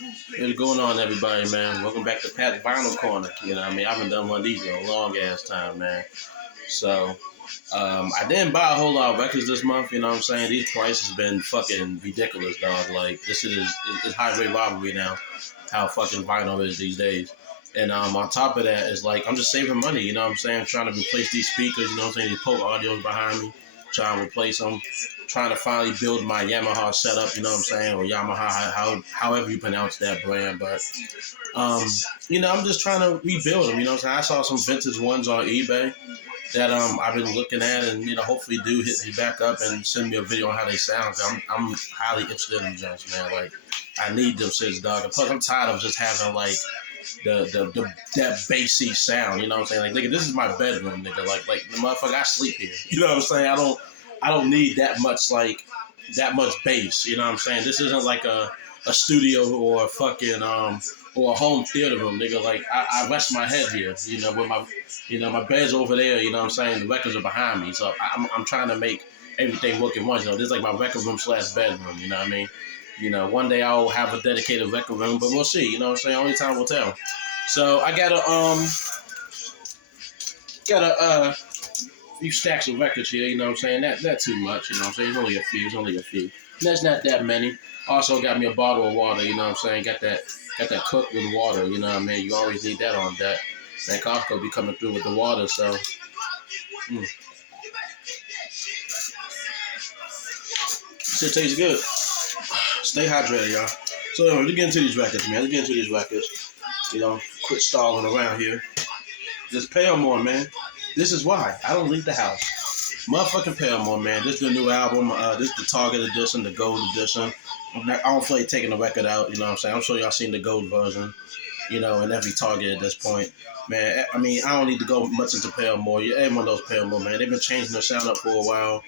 What's going on, everybody, man? Welcome back to Pat Vinyl Corner. You know what I mean? I haven't done one of these in a long ass time, man. So, I didn't buy a whole lot of records this month, you know what I'm saying? These prices been fucking ridiculous, dog. Like, this is it's highway robbery now, how fucking vinyl is these days. And on top of that, is like, I'm just saving money, you know what I'm saying? I'm trying to replace these speakers, you know what I'm saying? These Pope audios behind me, trying to replace them. Trying to finally build my Yamaha setup, you know what I'm saying? Or Yamaha, however you pronounce that brand. But, um, I'm just trying to rebuild them, you know what I'm saying? I saw some vintage ones on eBay that I've been looking at, and hopefully do hit me back up and send me a video on how they sound. I'm highly interested in them joints, man. Like, I need them shits, dog. And plus, I'm tired of just having like the that bassy sound. You know what I'm saying? Like, nigga, this is my bedroom, nigga. Like the motherfucker, I sleep here. You know what I'm saying? I don't need that much bass. You know what I'm saying? This isn't like a studio or a fucking or a home theater room, nigga. Like, I rest my head here, with my bed's over there, you know what I'm saying? The records are behind me. So I'm trying to make everything work at once. This is like my record room / bedroom, you know what I mean? One day I'll have a dedicated record room, but we'll see, you know what I'm saying? Only time will tell. So I got a few stacks of records here, you know what I'm saying? Not too much, you know what I'm saying? It's only a few. And that's not that many. Also got me a bottle of water, you know what I'm saying? Got that Kirkland water, you know what I mean? You always need that on deck. Man, Costco be coming through with the water, so shit tastes good. Stay hydrated, y'all. So let's get into these records, man. Let's get into these records. Quit stalling around here. Just Paramore, man. This is why I don't leave the house. Motherfucking Paramore, man. This is the new album. This is the Target edition, the Gold edition. I don't feel like taking the record out, you know what I'm saying? I'm sure y'all seen the Gold version, in every Target at this point. Man, I mean, I don't need to go much into Paramore. Everyone knows Paramore, man. They've been changing their sound up for a while.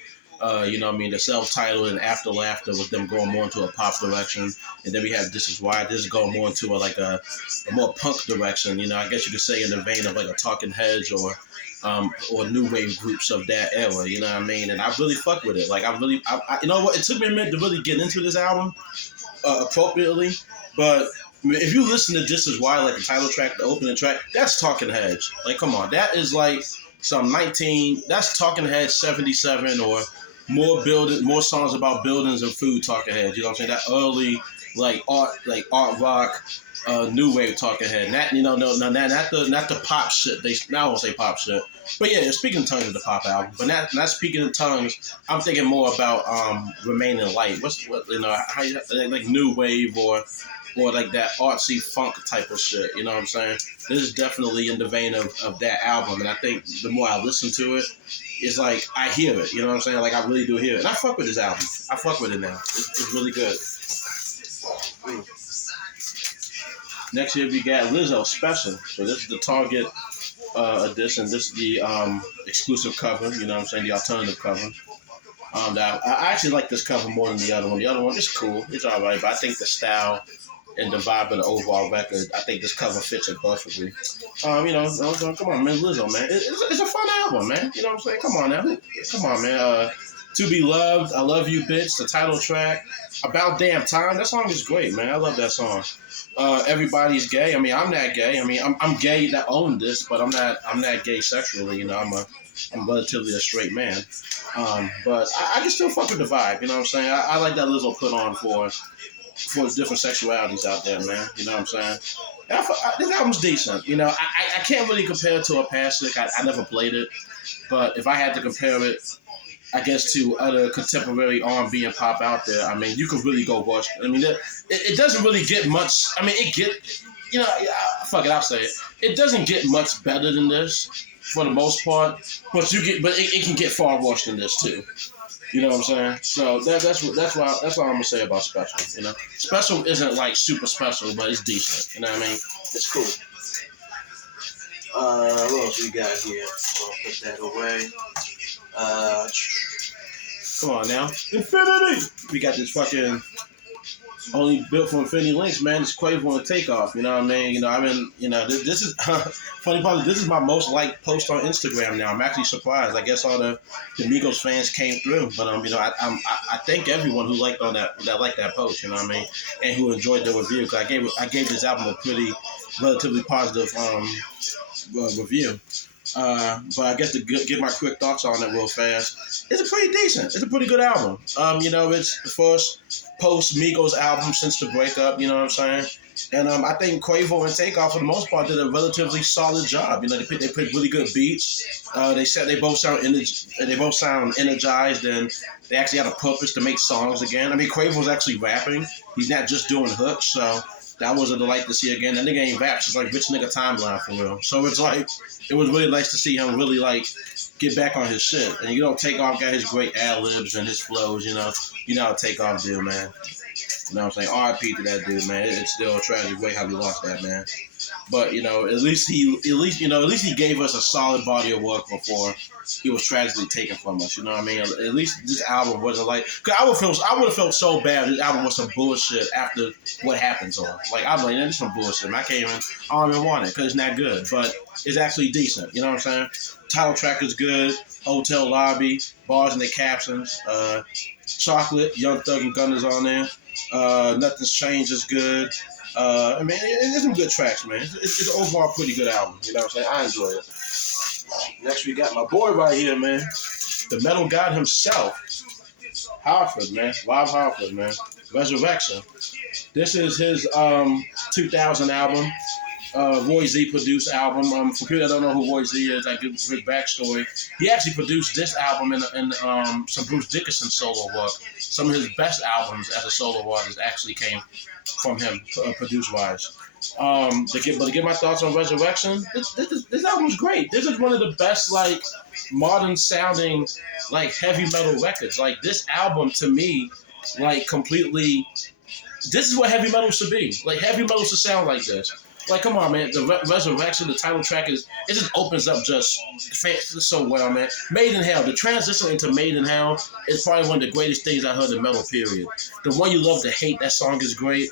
You know what I mean? The self-titled and After Laughter was them going more into a pop direction. And then we have This Is Why. This is going more into a more punk direction. I guess you could say in the vein of like a Talking Heads or new wave groups of that era. You know what I mean? And I really fuck with it. Like, you know what? It took me a minute to really get into this album appropriately. But if you listen to This Is Why, like the title track, the opening track, that's Talking Heads. Like, come on. That is like that's Talking Heads 77 or more songs about buildings and food Talking Heads. You know what I'm saying? That early art rock, new wave Talking Head. Not the pop shit. I won't say pop shit, but yeah, Speaking in Tongues is the pop album. But not Speaking in Tongues. I'm thinking more about Remaining Light. Like new wave or like that artsy funk type of shit. You know what I'm saying? This is definitely in the vein of that album, and I think the more I listen to it, it's like I hear it. You know what I'm saying? Like, I really do hear it, and I fuck with this album. I fuck with it now. It's really good. Next year we got Lizzo Special. So this is the Target edition. This is the exclusive cover. You know what I'm saying? The alternative cover. I actually like this cover more than the other one. The other one is cool. It's all right, but I think the style and the vibe of the overall record, I think this cover fits it perfectly. Come on, man, Lizzo, man. It's a fun album, man. You know what I'm saying? Come on now. Come on, man. To Be Loved, I Love You, Bitch, the title track. About Damn Time, that song is great, man. I love that song. Everybody's Gay. I mean, I'm not gay. I mean, I'm gay that own this, but I'm not gay sexually. I'm relatively a straight man. But I can still fuck with the vibe. You know what I'm saying? I like that Lizzo put on for the different sexualities out there, man. You know what I'm saying? This album's decent. I can't really compare it to a past lick. I never played it, but if I had to compare it, I guess, to other contemporary R&B and pop out there, I mean, you could really go watch. I mean, it doesn't really get much. I mean, fuck it, I'll say it. It doesn't get much better than this for the most part, but it can get far worse than this too. You know what I'm saying? So that's what I'm gonna say about Special. Special isn't like super special, but it's decent. You know what I mean? It's cool. What else we got here? I'll put that away. Come on now, Infinity. We got this fucking only built for Infinity Links, man. It's Quavo and Takeoff. You know what I mean? I've been, this is funny part. This is my most liked post on Instagram now. I'm actually surprised. I guess all the Migos fans came through, but I thank everyone who liked on that liked that post. You know what I mean? And who enjoyed the review. Because I gave this album a pretty relatively positive review. But I guess to give my quick thoughts on it real fast, it's a pretty decent. It's a pretty good album. It's the first post Migos album since the breakup. You know what I'm saying? And I think Quavo and Takeoff, for the most part, did a relatively solid job. They picked really good beats. They both sound energized, and they actually had a purpose to make songs again. I mean, Quavo's actually rapping. He's not just doing hooks, so that was a delight to see again. That nigga ain't raps. It's like Rich Nigga Timeline for real. So it's like, it was really nice to see him really like get back on his shit. And Takeoff got his great ad-libs and his flows, how Takeoff do, man. You know what I'm saying? R.I.P. to that dude, man. It's still a tragic way how we lost that, man. But at least he gave us a solid body of work before he was tragically taken from us. You know what I mean? At least this album wasn't like, cause I would have felt so bad if this album was some bullshit after what happened to him. Like I'm like, this is some bullshit. Man. I don't even want it because it's not good, but it's actually decent. You know what I'm saying? Title track is good. Hotel Lobby, bars in the captions. Chocolate, Young Thug and Gunna's on there. Nothing's Changed is good. It's some good tracks, man. It's an overall pretty good album. You know what I'm saying? I enjoy it. Next, we got my boy right here, man. The metal god himself. Halford, man. Live Halford, man. Resurrection. This is his 2000 album. Roy Z produced album. For people that don't know who Roy Z is, I give a quick backstory. He actually produced this album in some Bruce Dickinson solo work. Some of his best albums as a solo artist actually came from him, produce-wise. To get my thoughts on Resurrection, this album is great. This is one of the best, like, modern-sounding, like, heavy metal records. Like, this album, to me, like, completely... This is what heavy metal should be. Like, heavy metal should sound like this. Like, come on, man. The Resurrection, the title track it just opens up just so well, man. Made in Hell. The transition into Made in Hell is probably one of the greatest things I heard in metal, period. The One You Love to Hate, that song is great.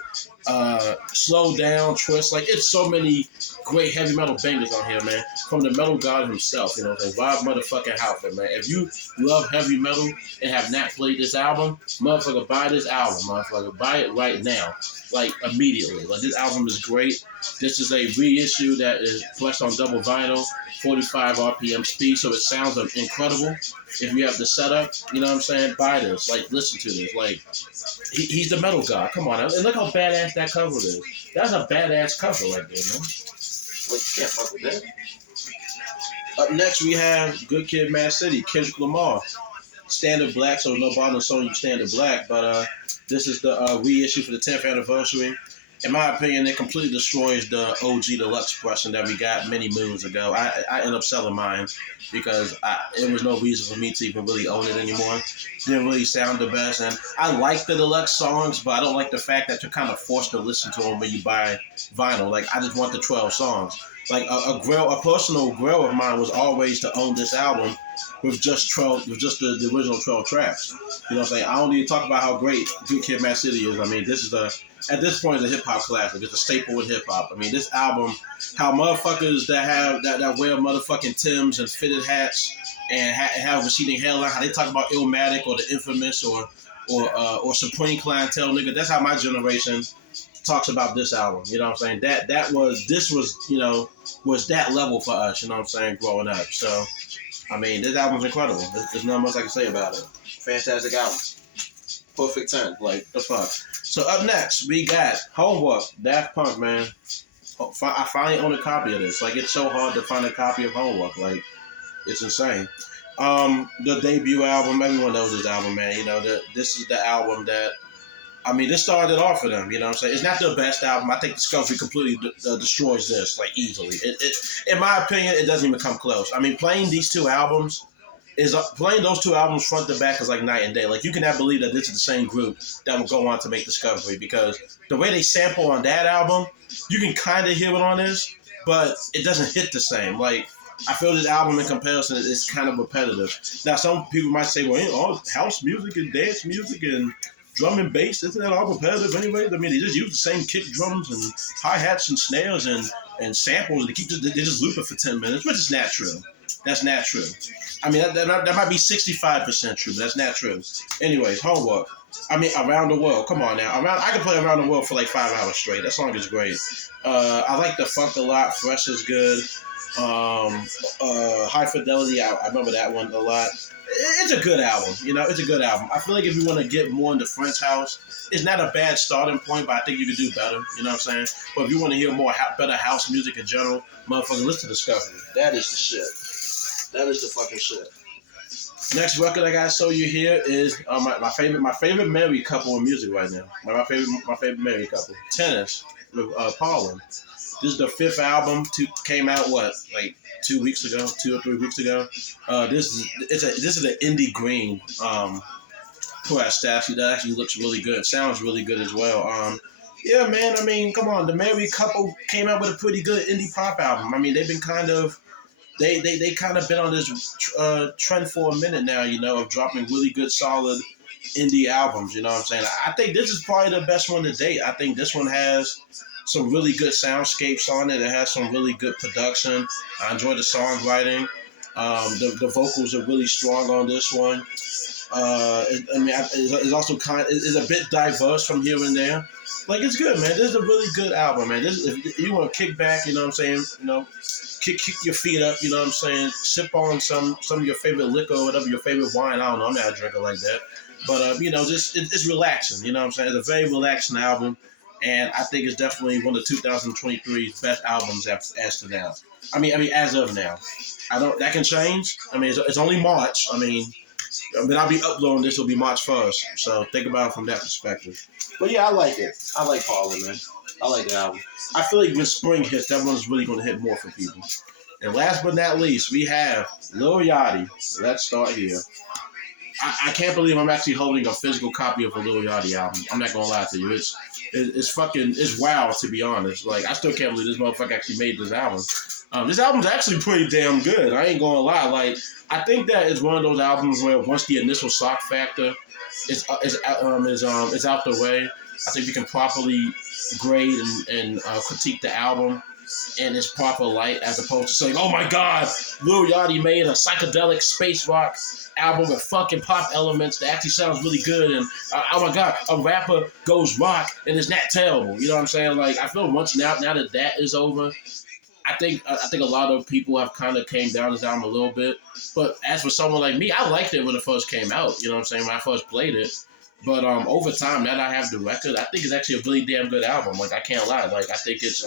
Slow Down, Twist. Like, it's so many great heavy metal bangers on here, man. From the metal god himself, you know what I'm saying? Rob motherfucking Halford, man. If you love heavy metal and have not played this album, motherfucker, buy this album, motherfucker. Buy it right now. Like, immediately. Like, this album is great. This is a reissue that is pressed on double vinyl, 45 RPM speed, so it sounds incredible. If you have the setup, you know what I'm saying? Buy this. Like, listen to this. Like, he's the metal god. Come on. And look how badass that cover is. That's a badass cover right there, man. Like, you can't fuck with that. Up next, we have Good Kid, Mad City, Kendrick Lamar. Standard Black, so no bother showing you Standard Black, but this is the reissue for the 10th anniversary. In my opinion, it completely destroys the OG Deluxe version that we got many moons ago. I ended up selling mine because it was no reason for me to even really own it anymore. Didn't really sound the best, and I like the deluxe songs, but I don't like the fact that you're kind of forced to listen to them when you buy vinyl. Like, I just want the 12 songs. Like, a personal grail of mine was always to own this album with just the original 12 tracks. You know what I'm saying? I don't need to talk about how great Good Kid, Mad City is. I mean, this is at this point, it's a hip hop classic. It's a staple in hip hop. I mean, this album, how motherfuckers that wear motherfucking Timbs and fitted hats and have receding hairline, how they talk about Illmatic or the Infamous or Supreme Clientele, nigga. That's how my generation talks about this album. You know what I'm saying? This was that level for us. You know what I'm saying? Growing up. So, I mean, this album's incredible. There's not much I can say about it. Fantastic album. Perfect 10. Like, the fuck. So up next, we got Homework, Daft Punk, man. I finally own a copy of this. Like, it's so hard to find a copy of Homework. Like, it's insane. The debut album, everyone knows this album, man. You know, this is the album that, I mean, this started off for them, you know what I'm saying? It's not their best album. I think Discovery completely destroys this, like, easily. In my opinion, it doesn't even come close. I mean, playing those two albums front to back is like night and day. Like, you cannot believe that this is the same group that will go on to make Discovery, because the way they sample on that album, you can kind of hear it on this, but it doesn't hit the same. Like, I feel this album in comparison is kind of repetitive. Now, some people might say, well, house music and dance music and drum and bass, isn't that all repetitive anyway? I mean, they just use the same kick drums and hi-hats and snares and samples. They just loop it for 10 minutes, which is not true. That's not true. I mean, that might be 65% true, but that's not true. Anyways, homework. I mean, Around the World. Come on now. I can play Around the World for like 5 hours straight. That song is great. I like The Funk a lot. Fresh is good. High Fidelity, I remember that one a lot. It's a good album, it's a good album. I feel like if you want to get more into French house, it's not a bad starting point, but I think you could do better, you know what I'm saying? But if you want to hear more better house music in general, motherfucker, listen to Discovery. That is the shit. That is the fucking shit. Next record I gotta show you here is my favorite married couple in music right now. My favorite married couple, Tennis with Paulin. This is the 5th album. Came out like 2 weeks ago, 2 or 3 weeks ago. This is an indie green press that actually looks really good. Sounds really good as well. Yeah, man. I mean, come on. The married couple came out with a pretty good indie pop album. I mean, they've been kind of been on this trend for a minute now, of dropping really good, solid indie albums. You know what I'm saying? I think this is probably the best one to date. I think this one has some really good soundscapes on it. It has some really good production. I enjoy the songwriting. The vocals are really strong on this one. It's also it's a bit diverse from here and there. Like, it's good, man. This is a really good album, man. If you want to kick back, you know what I'm saying? Kick your feet up, you know what I'm saying? Sip on some of your favorite liquor or whatever, your favorite wine. I don't know. I'm not a drinker like that. But, it's relaxing, you know what I'm saying? It's a very relaxing album. And I think it's definitely one of 2023's best albums as to now. I mean, as of now. That can change. I mean, it's only March. I mean, I'll be uploading this. Will be March 1st. So think about it from that perspective. But yeah, I like it. I like Paulin, man. I like the album. I feel like when spring hits, that one's really going to hit more for people. And last but not least, we have Lil Yachty. Let's start here. I can't believe I'm actually holding a physical copy of a Lil Yachty album. I'm not going to lie to you. It's wild, to be honest. Like, I still can't believe this motherfucker actually made this album. This album's actually pretty damn good. I ain't gonna lie. Like, I think that it's one of those albums where once the initial shock factor is out the way, I think you can properly grade and critique the album in its proper light, as opposed to saying, "Oh my God, Lil Yachty made a psychedelic space rock album with fucking pop elements that actually sounds really good," and oh my God, a rapper goes rock and it's not terrible. You know what I'm saying? Like, I feel once now that is over, I think a lot of people have kind of came down this album a little bit. But as for someone like me, I liked it when it first came out. You know what I'm saying? When I first played it. But over time, now that I have the record, I think it's actually a really damn good album. Like, I can't lie. Like, I think it's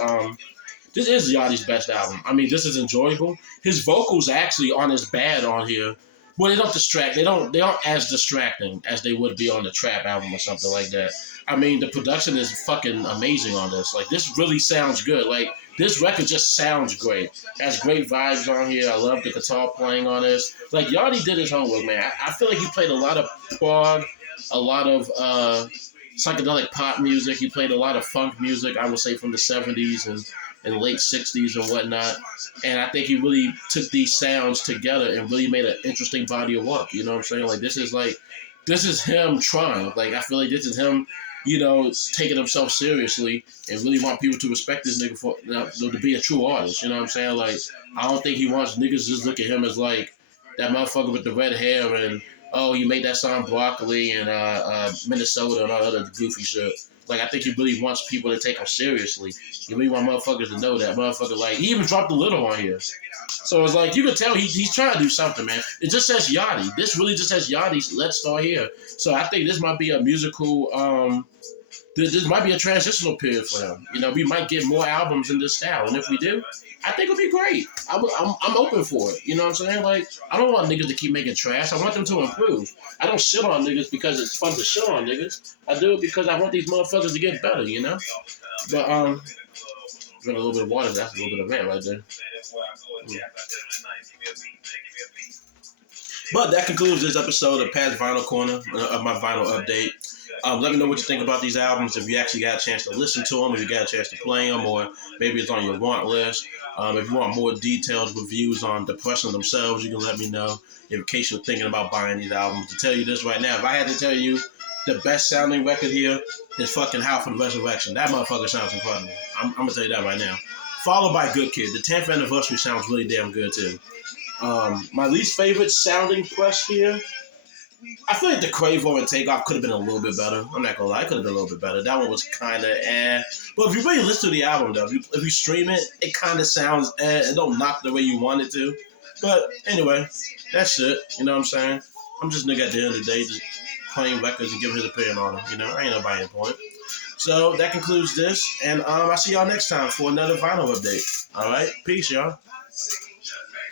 this is Yachty's best album. I mean, this is enjoyable. His vocals actually aren't as bad on here. Well, they don't distract. They aren't as distracting as they would be on the Trap album or something like that. I mean, the production is fucking amazing on this. Like, this really sounds good. Like, this record just sounds great. Has great vibes on here. I love the guitar playing on this. Like, Yachty did his homework, man. I feel like he played a lot of prog, a lot of psychedelic pop music. He played a lot of funk music, I would say, from the 70s and late 60s and whatnot. And I think he really took these sounds together and really made an interesting body of work. You know what I'm saying? Like, this is him trying. Like, I feel like this is him, taking himself seriously and really want people to respect this nigga for to be a true artist. You know what I'm saying? Like, I don't think he wants niggas to just look at him as like that motherfucker with the red hair and, oh, you made that song Broccoli and Minnesota and all that other goofy shit. Like, I think he really wants people to take him seriously. He really want motherfuckers to know that motherfucker. Like, he even dropped a little on here. So it's like, you can tell he's trying to do something, man. It just says Yachty. This really just says Yachty's Let's Start Here. So I think this might be a musical, this might be a transitional period for him. We might get more albums in this style. And if we do, I think it'll be great. I'm open for it. You know what I'm saying? Like, I don't want niggas to keep making trash. I want them to improve. I don't shit on niggas because it's fun to shit on niggas. I do it because I want these motherfuckers to get better, But, drink a little bit of water. That's a little bit of rant right there. Yeah. But that concludes this episode of Pat's Vinyl Corner, of my vinyl update. Let me know what you think about these albums, if you actually got a chance to listen to them, if you got a chance to play them, or maybe it's on your want list. If you want more detailed reviews on Depression themselves, you can let me know in case you're thinking about buying these albums. To tell you this right now, if I had to tell you the best sounding record here is fucking Halford Resurrection. That motherfucker sounds incredible. I'm gonna tell you that right now. Followed by Good Kid. The 10th anniversary sounds really damn good too. My least favorite sounding press here, I feel like the Quavo and Takeoff could have been a little bit better. I'm not gonna lie, it could have been a little bit better. That one was kind of eh. But if you really listen to the album though, if you stream it, it kind of sounds eh. It don't knock the way you want it to. But anyway, that's it. You know what I'm saying? I'm just nigga at the end of the day, just playing records and giving his opinion on them. You know, I ain't nobody in point. So that concludes this, and I'll see y'all next time for another vinyl update. All right, peace, y'all.